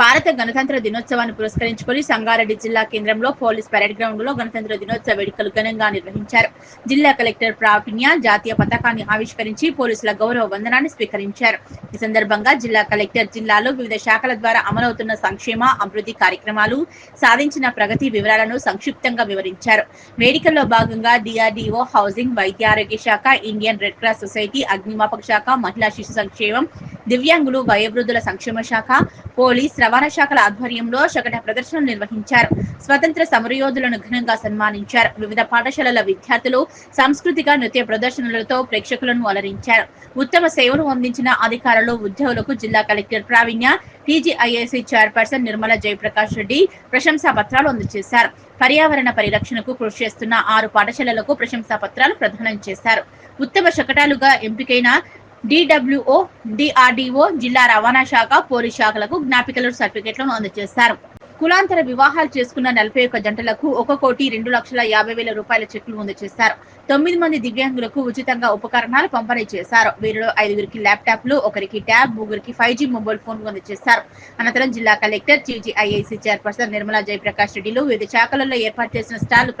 భారత గణతంత్ర దినోత్సవాన్ని పురస్కరించుకొని సంగారెడ్డి జిల్లా కేంద్రంలో పోలీస్ పరేడ్ గ్రౌండ్ లో గణతంత్ర దినోత్సవ వేడుకలు ఘనంగా నిర్వహించారు. జిల్లా కలెక్టర్ ప్రావీణ్య జాతీయ పతాకాన్ని ఆవిష్కరించి పోలీసుల గౌరవ వందనాన్ని స్వీకరించారు. ఈ సందర్భంగా జిల్లా కలెక్టర్ జిల్లాలో వివిధ శాఖల ద్వారా అమలవుతున్న సంక్షేమ అభివృద్ధి కార్యక్రమాలు, సాధించిన ప్రగతి వివరాలను సంక్షిప్తంగా వివరించారు. వేడుకల్లో భాగంగా డిఆర్డీఓ, హౌసింగ్, వైద్య ఆరోగ్య శాఖ, ఇండియన్ రెడ్ క్రాస్ సొసైటీ, అగ్నిమాపక శాఖ, మహిళా శిశు సంక్షేమం, దివ్యాంగులు, వయోవృద్ధుల సంక్షేమ శాఖ, పోలీస్, రవాణా శాఖల ఆధ్వర్యంలో శకట ప్రదర్శనలు నిర్వహించారు. స్వతంత్ర సమరయోధులను ఘనంగా సన్మానించారు. వివిధ పాఠశాలల విద్యార్థులు సాంస్కృతిక నృత్య ప్రదర్శనలతో ప్రేక్షకులను అలరించారు. ఉత్తమ సేవలు అందించిన అధికారులు, ఉద్యోగులకు జిల్లా collector Praveenya, TGIAC chairperson Nirmala Jayaprakash Reddy ప్రశంసా పత్రాలు అందజేశారు. పర్యావరణ పరిరక్షణకు కృషి చేస్తున్న 6 పాఠశాలలకు ప్రశంసా పత్రాలు ప్రదానం చేశారు. ఉత్తమ శకటాలుగా ఎంపికైన డిడబ్ల్యూఓ, డిఆర్డీఓ, జిల్లా రవాణా శాఖ, పోలీస్ శాఖలకు జ్ఞాపికలు, సర్టిఫికెట్లను అందజేశారు. కులాంతర వివాహాలు చేసుకున్న 41 జంటలకు 1,02,50,000 రూపాయల చెక్కులు అందజేశారు. 9 మంది దివ్యాంగులకు ఉచితంగా ఉపకరణాలు పంపిణీ చేశారు. వీరిలో 5గురికి ల్యాప్టాప్లు, 1కి ట్యాబ్, 3గురికి 5G మొబైల్ ఫోన్లు అందజేశారు. అనంతరం జిల్లా collector, TGIAC chairperson Nirmala Jayaprakash రెడ్డిలు వివిధ శాఖలలో ఏర్పాటు చేసిన స్టాళ్లు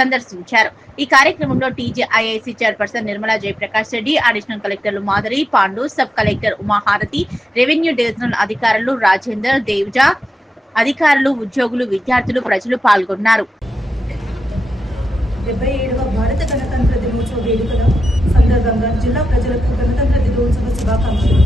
సందర్శించారు. ఈ కార్యక్రమంలో TGIAC chairperson Nirmala Jayaprakash Reddy, additional కలెక్టర్లు Madhuri, Pandu, sub collector Umaharathi, revenue divisional అధికారులు రాజేందర్, దేవ్జా, అధికారులు, ఉద్యోగులు, విద్యార్థులు, ప్రజలు పాల్గొన్నారు. 77వ భారత గణతంత్ర దినోత్సవ వేడుకల సందర్భంగా జిల్లా ప్రజలకు గణతంత్ర దినోత్సవ శుభాకాంక్షలు.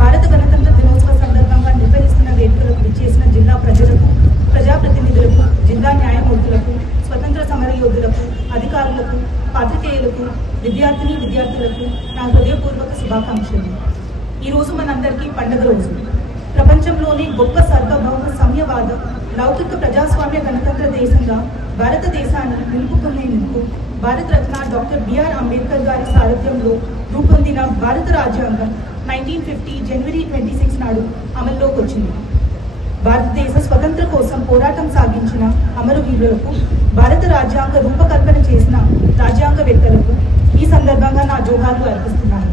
భారత గణతంత్ర దినోత్సవ సందర్భంగా నిర్వహిస్తున్న వేడుకలకు విచ్చేసిన జిల్లా ప్రజలకు, ప్రజాప్రతినిధులకు, జిల్లా న్యాయమూర్తులకు, స్వతంత్ర సమరయోధులకు, అధికారులకు, పాత్రికేయులకు, విద్యార్థులకు నా హృదయపూర్వక శుభాకాంక్షలు. ఈరోజు మనందరికీ పండుగ రోజు. ప్రపంచంలోని గొప్ప సార్వభౌమ సామ్యవాద లౌకిక ప్రజాస్వామ్య గణతంత్ర దేశంగా భారతదేశాన్ని నిలుపుకునేందుకు భారతరత్న డాక్టర్ బిఆర్ అంబేద్కర్ గారి సారథ్యంలో రూపొందిన భారత రాజ్యాంగం 1950 జనవరి 26 నాడు అమల్లోకి వచ్చింది. భారతదేశ స్వతంత్ర కోసం పోరాటం సాగించిన అమరవీరులకు, భారత రాజ్యాంగ రూపకల్పన చేసిన రాజ్యాంగవేత్తలకు ఈ సందర్భంగా నా జోహార్లు అర్పిస్తున్నాను.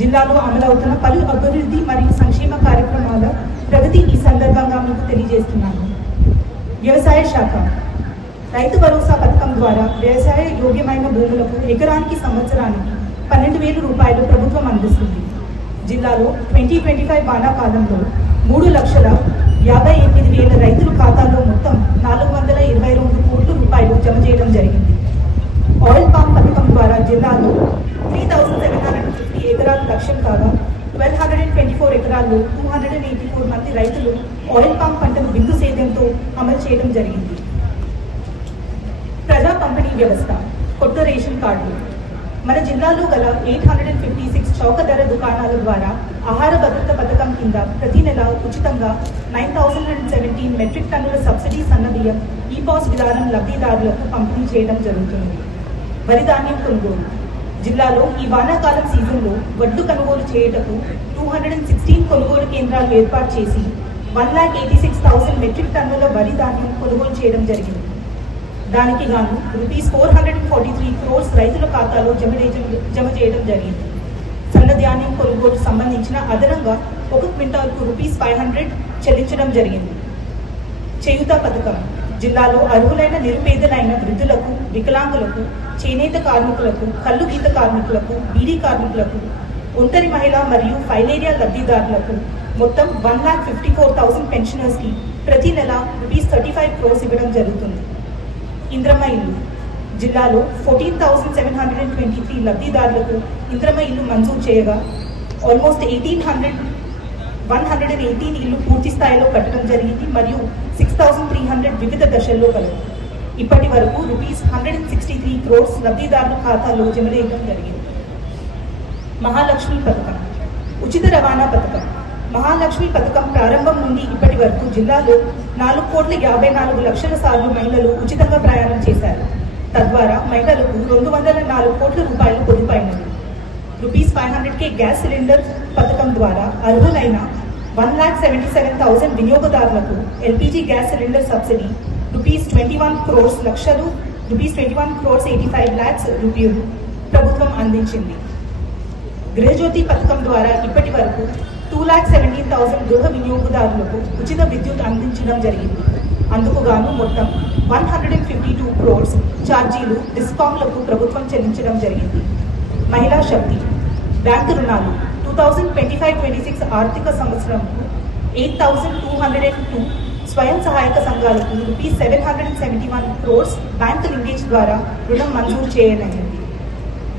జిల్లాలో అమలవుతున్న పలు అభివృద్ధి మరియు సంక్షేమ కార్యక్రమాల ప్రగతి ఈ సందర్భంగా మీకు తెలియజేస్తున్నాను. వ్యవసాయ శాఖ రైతు భరోసా పథకం ద్వారా వ్యవసాయ యోగ్యమైన భూములకు ఎకరానికి సంవత్సరానికి 12,000 రూపాయలు ప్రభుత్వం అందిస్తుంది. జిల్లాలో 2025 వానాకాలంలో 3,58,000 రైతుల ఖాతాల్లో మొత్తం 422 కోట్ల రూపాయలు జమ చేయడం జరిగింది. ఆయిల్ పామ్ పథకం ద్వారా జిల్లాలో 3,750 ఎకరాలు లక్ష్యం కాగా 1,224 ఎకరాల్లో 284 మంది రైతులు ఆయిల్ పామ్ పంటను బిందు సేద్యంతో అమలు చేయడం జరిగింది. ప్రజా పంపిణీ వ్యవస్థ, కొత్త రేషన్ కార్డులు. మన జిల్లాలో గల 856 చౌక ధర దుకాణాల ద్వారా ఆహార భద్రత పథకం కింద ప్రతి నెల ఉచితంగా 9,117 మెట్రిక్ టన్నుల సబ్సిడీ సన్నబియ్యం ఈపాస్ విధానం లబ్ధిదారులకు పంపిణీ చేయడం జరుగుతుంది. వరి ధాన్యం కొనుగోలు. జిల్లాలో ఈ వానాకాలం సీజన్లో వడ్లు కొనుగోలు చేయుటకు 216 కొనుగోలు కేంద్రాలు ఏర్పాటు చేసి 1,86,000 మెట్రిక్ టన్నుల వరి ధాన్యం కొనుగోలు చేయడం జరిగింది. దానికి గాను ₹443 crores రైతుల ఖాతాలో జమ చేయడం జరిగింది. సన్న ధాన్యం కొనుగోలు సంబంధించిన అదనంగా 1 క్వింటాల్కు ₹500 చెల్లించడం జరిగింది. చేయూత పథకం. జిల్లాలో అర్హులైన నిరుపేదలైన వృద్ధులకు, వికలాంగులకు, చేనేత కార్మికులకు, కల్లు గీత కార్మికులకు, బీడీ కార్మికులకు, ఒంటరి మహిళ మరియు ఫైలేరియా లబ్ధిదారులకు మొత్తం 1,54,000 పెన్షనర్స్కి ప్రతి నెల ₹35 crores ఇవ్వడం జరుగుతుంది. ఇంద్రమ్మ ఇల్లు. జిల్లాలో 14,723 లబ్ధిదారులకు ఇంద్రమ్మ ఇల్లు మంజూరు చేయగా ఆల్మోస్ట్ 1,818 ఇల్లు పూర్తి స్థాయిలో కట్టడం జరిగింది మరియు 6,300 వివిధ దశల్లో కలవు. ఇప్పటి వరకు ₹163 crores లబ్ధిదారుల ఖాతాలో జమ చేయడం జరిగింది. మహాలక్ష్మి పథకం, ఉచిత రవాణా పథకం. మహాలక్ష్మి పథకం ప్రారంభం నుండి ఇప్పటి వరకు జిల్లాలో 4,54,00,000 సార్లు మహిళలు ఉచితంగా ప్రయాణం చేశారు. తద్వారా మహిళలకు 204 కోట్ల రూపాయలు పొదుపైనది. ₹500K గ్యాస్ సిలిండర్ పథకం ద్వారా అర్హులైన 1,77,000 వినియోగదారులకు LPG gas cylinder subsidy ₹21 crores లక్షలు ₹21 crores 85 lakhs రూపాయలు ప్రభుత్వం అందించింది. గృహజ్యోతి పథకం ద్వారా ఇప్పటి వరకు 2,17,000 గృహ వినియోగదారులకు ఉచిత విద్యుత్ అందించడం జరిగింది. అందుకు గాను మొత్తం 152 crores ఛార్జీలు డిస్కాంలకు ప్రభుత్వం చెల్లించడం జరిగింది. మహిళా శక్తి బ్యాంకు రుణాలు 2025-26 ఆర్థిక సంవత్సరంకు 8,202 స్వయం సహాయక సంఘాలకు ₹771 crores బ్యాంకు లింకేజ్ ద్వారా రుణం మంజూరు చేయనుంది.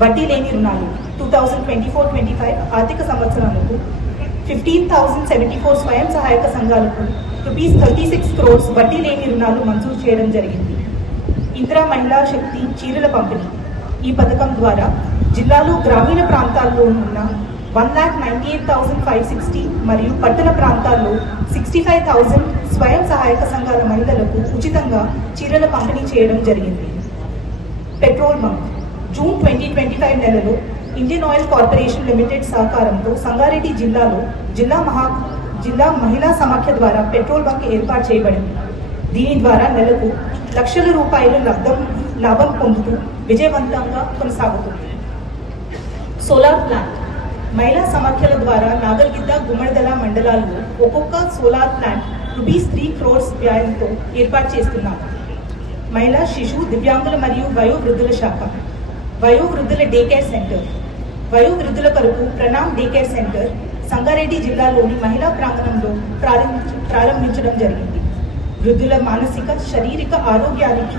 వడ్డీ లేని రుణాలు 2024-25 ఆర్థిక సంవత్సరాలకు 15,074 స్వయం సహాయక సంఘాలకు ₹36 crores వడ్డీ లేని రుణాలు మంజూరు చేయడం జరిగింది. ఇందిరా మహిళా శక్తి చీరల పంపిణీ ఈ పథకం ద్వారా జిల్లాలో గ్రామీణ ప్రాంతాల్లో ఉన్న 1,98,560 మరియు పట్టణ ప్రాంతాల్లో 65,000 స్వయం సహాయక సంఘాల మహిళలకు ఉచితంగా చీరల పంపిణీ చేయడం జరిగింది. పెట్రోల్ బంక్ జూన్ 2025 నెలలో ఇండియన్ ఆయిల్ కార్పొరేషన్ లిమిటెడ్ సహకారంతో సంగారెడ్డి జిల్లాలో జిల్లా మహిళా సమాఖ్య ద్వారా పెట్రోల్ బంక్ ఏర్పాటు చేయబడింది. దీని ద్వారా నెలకు లక్షల రూపాయల లాభం పొందుతూ విజయవంతంగా కొనసాగుతుంది. సోలార్ ప్లాంట్ మహిళా సమాఖ్యల ద్వారా నాగల్గిద్ద గుమ్మడిదల మండలాల్లో ఒక్కొక్క సోలార్ ప్లాంట్ ₹3 crores వ్యయంతో ఏర్పాటు చేస్తున్నారు. మహిళా శిశు దివ్యాంగుల మరియు వయోవృద్ధుల శాఖ వయోవృద్ధుల డే కేర్ సెంటర్ వయోవృద్ధుల కొరకు Pranam day care centre Sangareddy జిల్లాలోని మహిళా ప్రాంగణంలో ప్రారంభించడం జరిగింది. వృద్ధుల మానసిక శారీరక ఆరోగ్యానికి